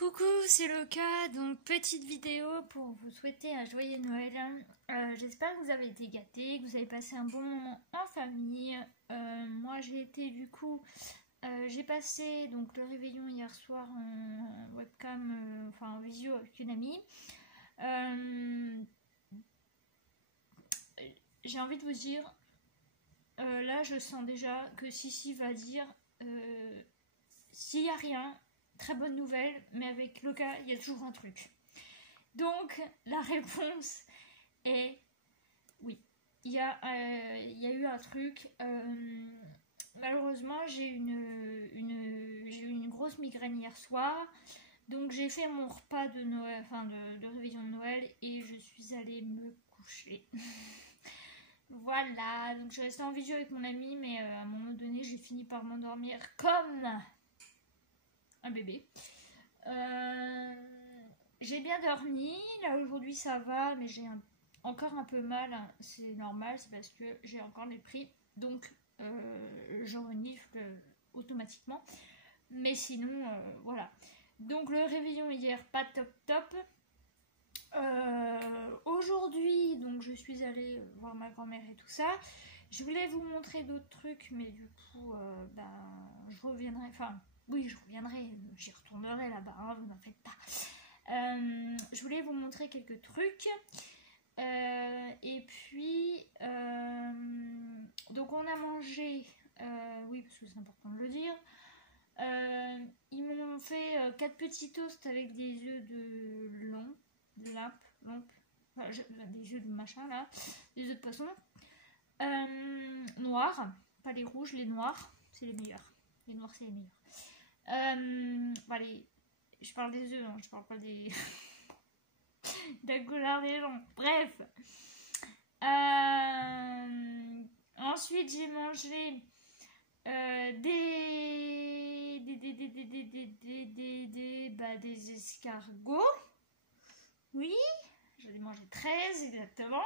Coucou, c'est Loka, donc petite vidéo pour vous souhaiter un joyeux Noël. J'espère que vous avez été gâtés, que vous avez passé un bon moment en famille. Moi j'ai été j'ai passé donc le réveillon hier soir en webcam, enfin en visio avec une amie. J'ai envie de vous dire, là je sens déjà que Sissi va dire s'il n'y a rien. Très bonne nouvelle, mais avec Loka, il y a toujours un truc. Donc, la réponse est oui. Il y a eu un truc. Malheureusement, j'ai eu une grosse migraine hier soir. Donc, j'ai fait mon repas de Noël, enfin de réveillon de Noël, et je suis allée me coucher. Voilà. Donc, je suis restée en visio avec mon ami, mais à un moment donné, j'ai fini par m'endormir comme un bébé. J'ai bien dormi, là aujourd'hui ça va, mais j'ai encore un peu mal, hein. C'est normal, c'est parce que j'ai encore les pris, donc je renifle automatiquement, mais sinon voilà. Donc le réveillon hier, pas top. Aujourd'hui, donc je suis allée voir ma grand-mère et tout ça. Je voulais vous montrer d'autres trucs, mais du coup, je reviendrai, oui, je reviendrai, j'y retournerai là-bas, hein, vous n'en faites pas. Je voulais vous montrer quelques trucs. Et puis, donc on a mangé, oui, parce que c'est important de le dire. Ils m'ont fait 4 petits toasts avec des œufs de des œufs de machin là, des œufs de poisson. Noirs, pas les rouges, les noirs, c'est les meilleurs. Les noirs, c'est les meilleurs. Je parle des œufs, hein, je parle pas des d'un collard des gens. Bref. Ensuite, j'ai mangé des escargots. Oui, j'en ai mangé 13 exactement.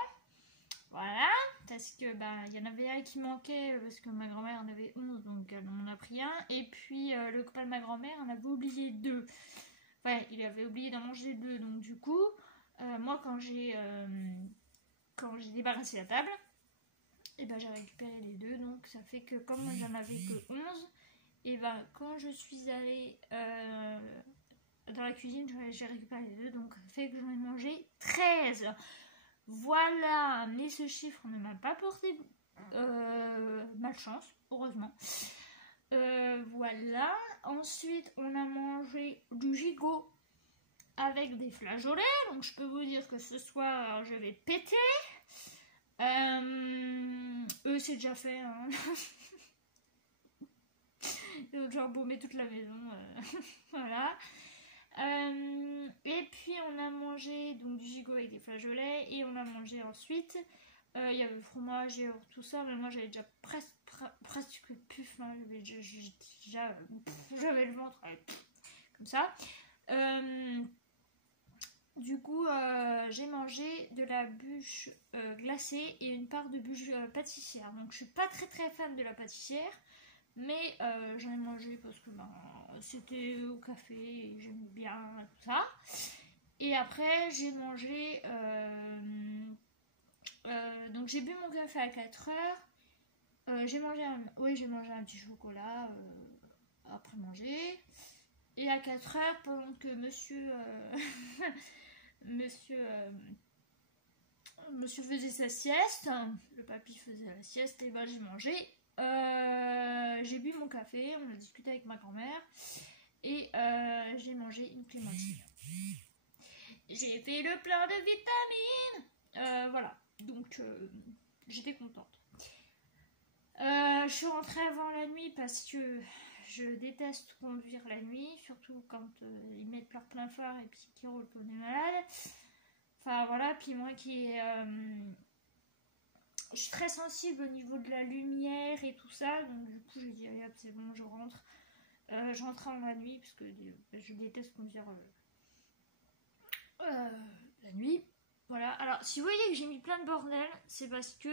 Voilà, parce que il y en avait un qui manquait parce que ma grand-mère en avait 11, donc elle en a pris un. Et puis le copain de ma grand-mère en avait oublié 2. Ouais, il avait oublié d'en manger 2, donc du coup, moi quand j'ai débarrassé la table, et j'ai récupéré les 2, donc ça fait que comme j'en avais que 11, et quand je suis allée dans la cuisine, j'ai récupéré les 2, donc ça fait que j'en ai mangé 13. Voilà, mais ce chiffre ne m'a pas porté malchance, heureusement. Voilà, ensuite on a mangé du gigot avec des flageolets, donc je peux vous dire que ce soir je vais péter. Eux c'est déjà fait, hein. Donc j'ai embaumé toute la maison, voilà. Et puis on a mangé donc du gigot avec des flageolets, et on a mangé ensuite il y avait le fromage et tout ça, mais moi j'avais déjà presque plus faim, j'avais le ventre comme ça. Du coup j'ai mangé de la bûche glacée et une part de bûche pâtissière, donc je suis pas très fan de la pâtissière, mais j'en ai mangé parce que c'était au café et j'aime bien tout ça. Et après j'ai mangé donc j'ai bu mon café à 4h. J'ai mangé un petit chocolat après manger. Et à 4h, pendant que monsieur faisait sa sieste, le papy faisait la sieste, et j'ai mangé. J'ai bu mon café, on a discuté avec ma grand-mère, et j'ai mangé une clémentine. J'ai fait le plein de vitamines. Voilà, donc j'étais contente. Je suis rentrée avant la nuit parce que je déteste conduire la nuit, surtout quand ils mettent leur plein phare et puis qu'ils roulent comme des malades. Enfin voilà, puis moi je suis très sensible au niveau de la lumière et tout ça, donc du coup j'ai dit allez hop, c'est bon, je rentre. Je rentre avant la nuit parce que je déteste conduire la nuit. Voilà, alors si vous voyez que j'ai mis plein de bordel, c'est parce que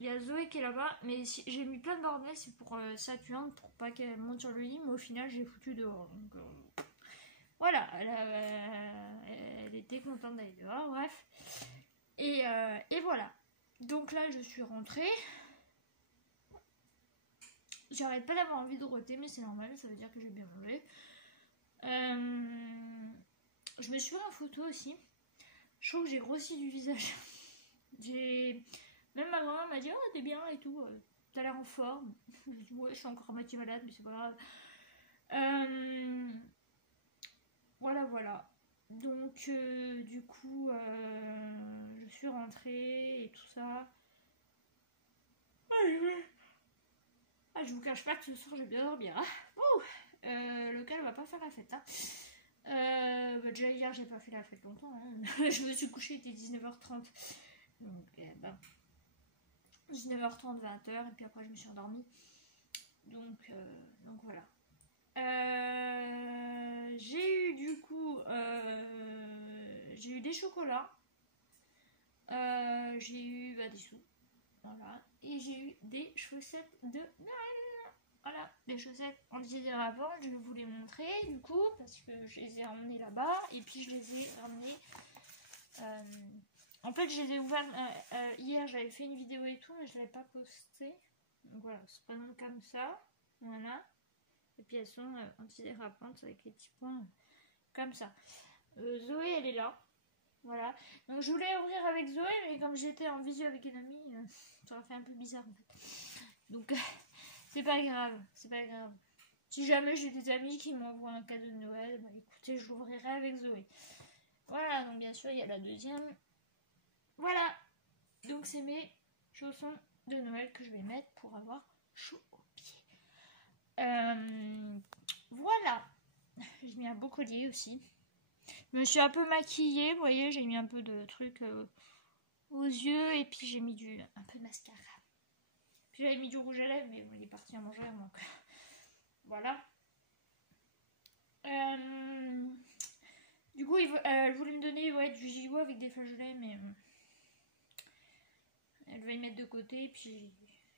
y a Zoé qui est là-bas, mais si j'ai mis plein de bordel, c'est pour Saturne, pour pas qu'elle monte sur le lit, mais au final j'ai foutu dehors. Donc Voilà, elle était contente d'aller dehors, bref. Et voilà. Donc là, je suis rentrée. J'arrête pas d'avoir envie de roter, mais c'est normal, ça veut dire que j'ai bien mangé. Je me suis pris en photo aussi. Je trouve que j'ai grossi du visage. Même ma grand-mère m'a dit oh t'es bien et tout, t'as l'air en forme. Je me dis ouais je suis encore à moitié malade mais c'est pas grave. Voilà. Donc du coup je suis rentrée et tout ça. Je vous cache pas que ce soir j'ai bien dormi. Hein. Lequel va pas faire la fête. Hein. Déjà hier j'ai pas fait la fête longtemps. Hein. Je me suis couchée, il était 19h30. Donc 19h30, 20h et puis après je me suis endormie. Donc voilà. J'ai eu du coup j'ai eu des chocolats. J'ai eu des sous. Voilà. Et j'ai eu des chaussettes de Noël. Voilà, des chaussettes anti-dérapantes, je vais vous les montrer du coup, parce que je les ai ramenées là-bas, et puis je les ai ramenées... En fait, je les ai ouvertes hier, j'avais fait une vidéo et tout, mais je ne l'avais pas postée. Donc voilà, c'est pas comme ça, voilà. Et puis elles sont anti-dérapantes avec les petits points comme ça. Zoé, elle est là. Voilà, donc je voulais ouvrir avec Zoé, mais comme j'étais en visio avec une amie, ça aurait fait un peu bizarre en fait. Donc c'est pas grave, c'est pas grave. Si jamais j'ai des amis qui m'envoient un cadeau de Noël, écoutez, je l'ouvrirai avec Zoé. Voilà, donc bien sûr il y a la deuxième. Voilà, donc c'est mes chaussons de Noël que je vais mettre pour avoir chaud aux pieds. Voilà, j'ai mis un beau collier aussi. Je me suis un peu maquillée, vous voyez, j'ai mis un peu de trucs aux yeux et puis j'ai mis un peu de mascara. Puis j'avais mis du rouge à lèvres, mais bon, il est parti à manger, donc voilà. Du coup, elle voulait me donner du gigot avec des flageolets, mais elle va y mettre de côté. Puis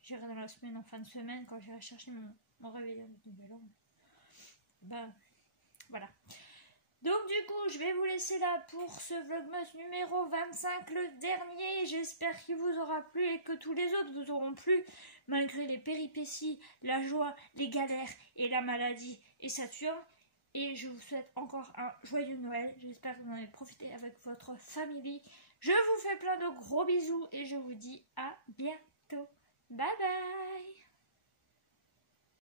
j'irai dans la semaine, en fin de semaine, quand j'irai chercher mon réveillon de nouvel an. Voilà. Donc du coup, je vais vous laisser là pour ce vlogmas numéro 25, le dernier. J'espère qu'il vous aura plu et que tous les autres vous auront plu, malgré les péripéties, la joie, les galères et la maladie et Saturne. Et je vous souhaite encore un joyeux Noël. J'espère que vous en avez profité avec votre famille. Je vous fais plein de gros bisous et je vous dis à bientôt. Bye bye.